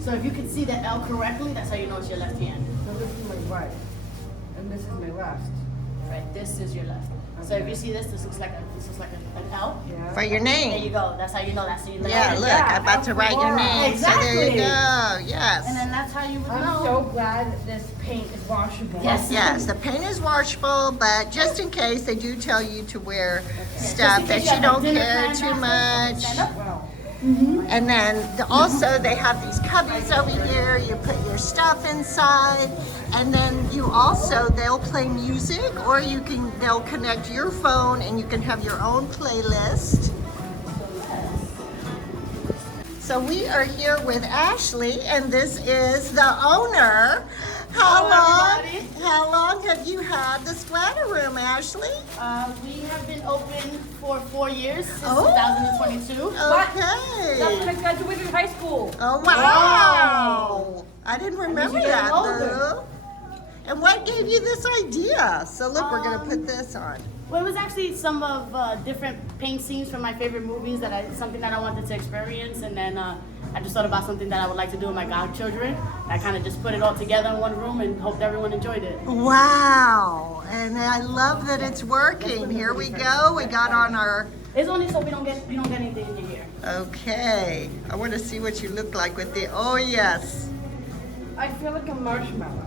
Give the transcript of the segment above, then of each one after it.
So if you can see the L correctly, that's how you know it's your left hand. So this is my right, and this is my left. Right, this is your left. So if you see this, this looks like an L. Yeah. For your There name. you go. That's how you know that's your left Yeah, hand. look, I'm about to write your name. Exactly. So there you go. And Yes. then that's how you would I'm know. so glad that this paint is washable. Yes. Yes, the paint is washable, but just in case, they do tell you to wear stuff Just in that case you have a don't dinner care plan too downstairs, much. stand up. Wow. And then also they have these cubbies over here. You put your stuff inside, and then they'll play music, or they'll connect your phone and you can have your own playlist. So we are here with Ashley, and this is the owner. How long have you had the Splatter Room, Ashley? We have been open for 4 years, since Oh. 2022. Okay. That's when I graduated high school. Oh, wow. I didn't remember you're that, older. though. And what gave you this idea? So look, we're going to put this on. Well, it was actually some of different paint scenes from my favorite movies something that I wanted to experience, and then I just thought about something that I would like to do with my godchildren. I kind of just put it all together in one room and hoped everyone enjoyed it. Wow. And I love that it's working. Here we go. We got on our... It's only so we don't get anything in here. Okay. I want to see what you look like with the... Oh, yes. I feel like a marshmallow.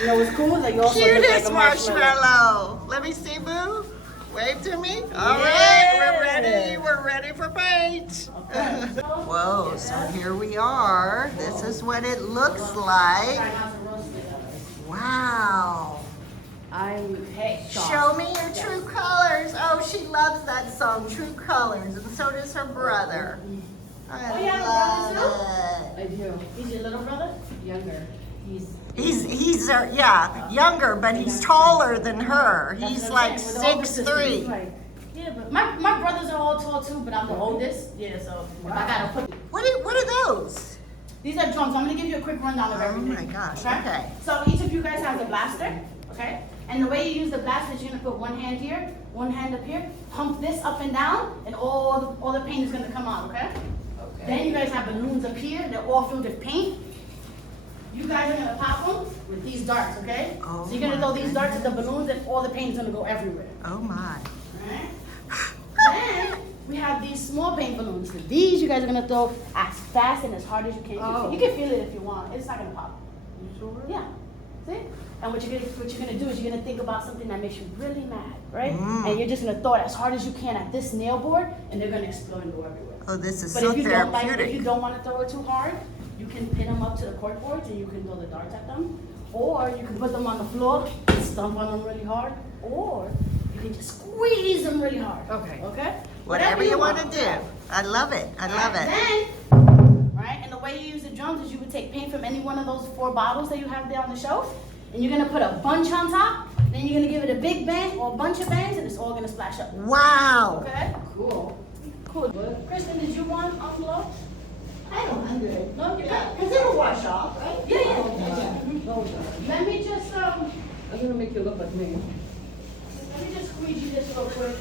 You know what's cool? That you also look Cutest like a marshmallow. Let me see, Boo. Wave to me. All right, we're ready. We're ready for paint. Whoa, so here we are. This is what it looks like. Wow. Hey, Show me your true colors. Oh, she loves that song, True Colors, and so does her brother. I you have a love brother it. I do. He's your little brother? Younger. He's younger, but he's taller than her. He's like 6'3". Yeah, but my brothers are all tall too, but I'm the oldest. Yeah, so if I gotta put. What are those? These are drums. I'm gonna give you a quick rundown of Oh everything. my gosh, okay. So each of you guys has a blaster, okay? And the way you use the blaster is you're gonna put one hand here, one hand up here, pump this up and down, and all the paint is gonna come out, okay? Okay. Then you guys have balloons up here. They're all filled with paint. You guys are gonna pop them with these darts, okay? Oh So you're gonna my throw these darts at the balloons, and all the paint is gonna go everywhere. Oh my. Alright? Then we have these small paint balloons. So these you guys are gonna throw as fast and as hard as you can. Oh. You can feel it if you want. It's not gonna pop. You sure? Yeah. See? And what you're gonna do is you're gonna think about something that makes you really mad, right? Mm. And you're just gonna throw it as hard as you can at this nail board, and they're gonna explode and go everywhere. Oh, this is But so if you don't therapeutic. if you don't want to throw it too hard, you can pin them up to the cork boards and you can throw the darts at them, or you can put them on the floor and stomp on them really hard, or you can just squeeze them really hard. Okay. Okay. Whatever you want to do. I love it. I love it. Then, right, and the way you use the drums is you would take paint from any one of those 4 bottles that you have there on the shelf, and you're gonna put a bunch on top. Then you're gonna give it a big bang or a bunch of bangs, and it's all gonna splash up. Wow. Okay. Cool. Cool. Kristen, did you want gloves? I don't know. No, you got. Because it'll wash off, right? Yeah, yeah. Hold on. Let me just I'm gonna make you look like me. let me just squeegee this real quick.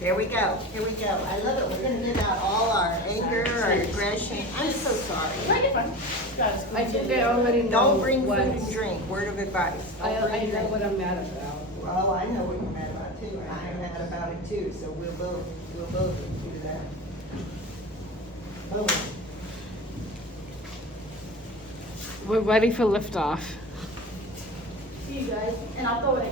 Here we go. Here we go. I love it. We're going to get out all our anger, our aggression. I'm so sorry. No, you're fine. Guys, I think I already know Don't bring what food and drink. Word of advice. Don't bring I know drink. what I'm mad about. Oh, I know what you're mad about too. I am mad about it too. So we'll both do that. Oh. We're ready for liftoff. see you guys, and I'll throw in a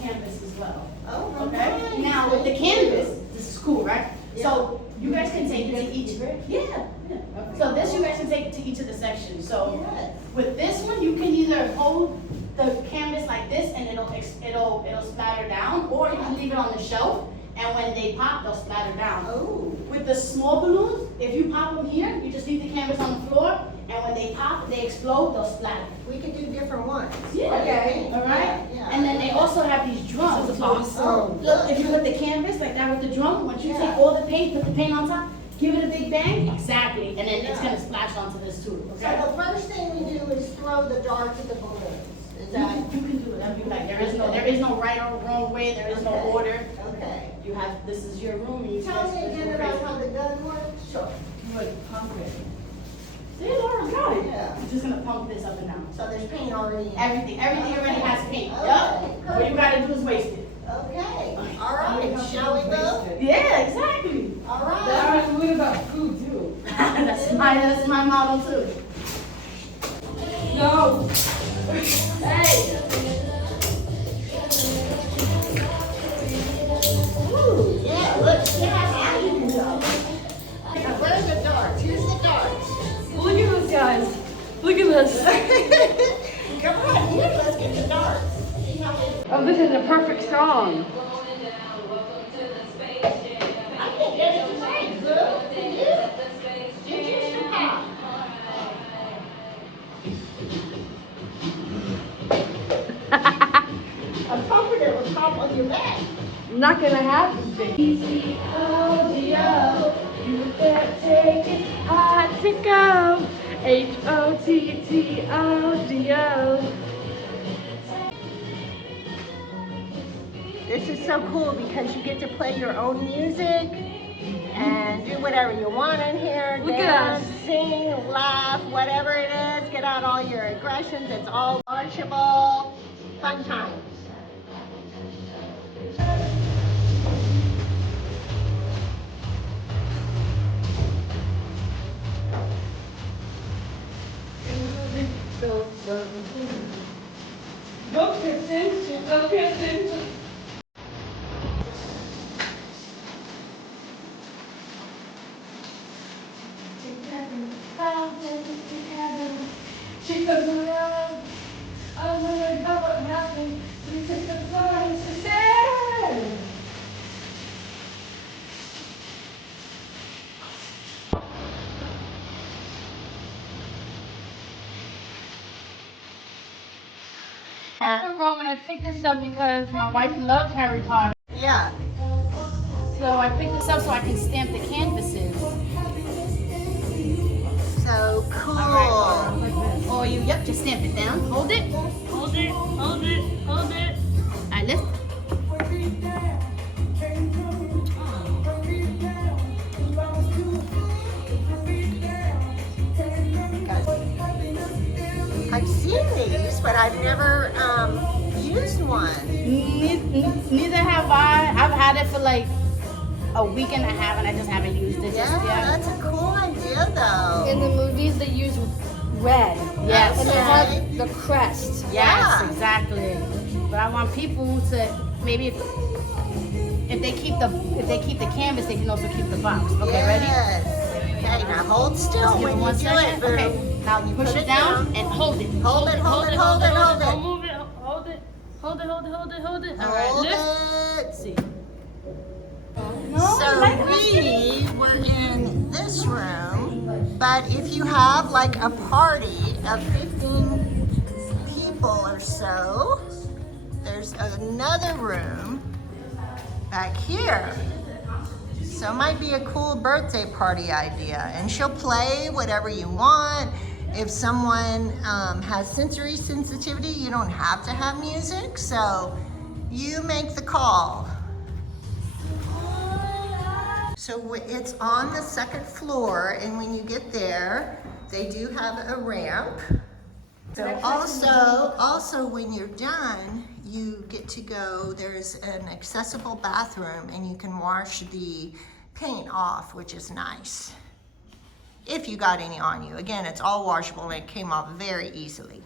canvas as well. Oh, Okay? nice. Now with the canvas, this is cool, right? So you guys can take it to each. Yeah. So this you guys can take it to each of the sections. So Yes. with this one, you can either hold the canvas like this and it'll splatter down, or you can leave it on the shelf, and when they pop, they'll splatter down. Oh. With the small balloons, if you pop them here, you just leave the canvas on the floor, and when they pop, they explode, they'll splatter. We could do different ones. Yeah. Okay. All right. Yeah. And then they also have these drums. This is awesome. Oh, Look, if you put the canvas like that with the drum, once you Yeah. take all the paint, put the paint on top, give it a big bang. Exactly. And then it's Yeah. gonna splash onto this too. So Okay. the first thing we do is throw the darts at the balloons. Is that? You can do it. You like there is no right or wrong way. There is no Okay. order. Okay. You have this is your room. And you Tell guys me can again go about crazy. how the gun works. Sure. pump this up and down. So there's paint already in it. Everything already has paint. Okay, Yup. good. What you gotta do is waste it. Okay, all right, shall we go? Yeah, exactly. All right. Alright, what about food too? That's my model too. No. Hey. Ooh, yeah, look, see how high you can go. Now, where's the darts? Here's the darts. Look at this, guys. Look at this. Come on, here, let's get the darts. See how many. Oh, this is a perfect song. I think this is right, good. Can you? Did you survive? I'm hoping it will pop on your back. Not gonna happen, baby. H-O-D-O, you can't take it, hot to go. H-O-T-T-O-D-O. This is so cool because you get to play your own music and do whatever you want in here. Look at Dance, us. sing, laugh, whatever it is. Get out all your aggressions. It's all washable. Fun times. Don't pay attention, don't pay attention. She doesn't love. I'm gonna know what happened. We take the flies to say. I'm wrong when I picked this up because my wife loves Harry Potter. Yeah. So I picked this up so I can stamp the canvases. So cool. Oh, yep, just stamp it down. Hold it. Hold it. Hold it. Hold it. Alright, lift. I've seen these, but I've never used one. Neither have I. I've had it for like a week and a half and I just haven't used it Yeah, just yet. that's a cool idea though. In the movies, they use red. Yes. And they Okay. have the crest. Yes, Yeah. exactly. But I want people to maybe if they keep the canvas, they can also keep the box. Okay, ready? Yes. Okay, now hold still Give when it you one do second. it, boo. Okay. Now push Put it it down down. and hold it. Hold it, hold it, hold it, hold it. Don't move it. Hold it. Hold it. Hold it. Hold it. Hold it. All right, Hold lift. it. See. So we were in this room, but if you have like a party of 15 people or so, there's another room back here. So it might be a cool birthday party idea, and she'll play whatever you want. If someone has sensory sensitivity, you don't have to have music, so you make the call. So it's on the second floor, and when you get there, they do have a ramp. So also when you're done, you get to go, there's an accessible bathroom and you can wash the paint off, which is nice. If you got any on you. Again, it's all washable and it came off very easily.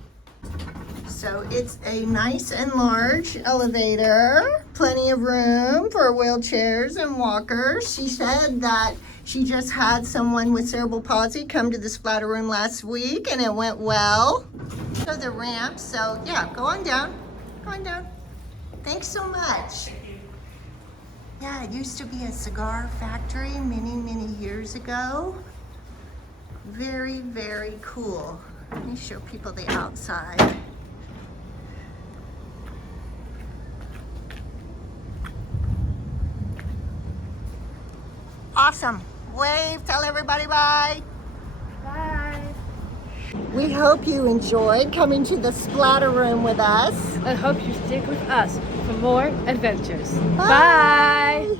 So it's a nice and large elevator, plenty of room for wheelchairs and walkers. She said that she just had someone with cerebral palsy come to the Splatter Room last week and it went well. So the ramp, so yeah, go on down, go on down. Thanks so much. Yeah, it used to be a cigar factory many, many years ago. Very, very cool. Let me show people the outside. Awesome. Wave, tell everybody bye. Bye. We hope you enjoyed coming to the Splatter Room with us. I hope you stick with us for more adventures. Bye. Bye.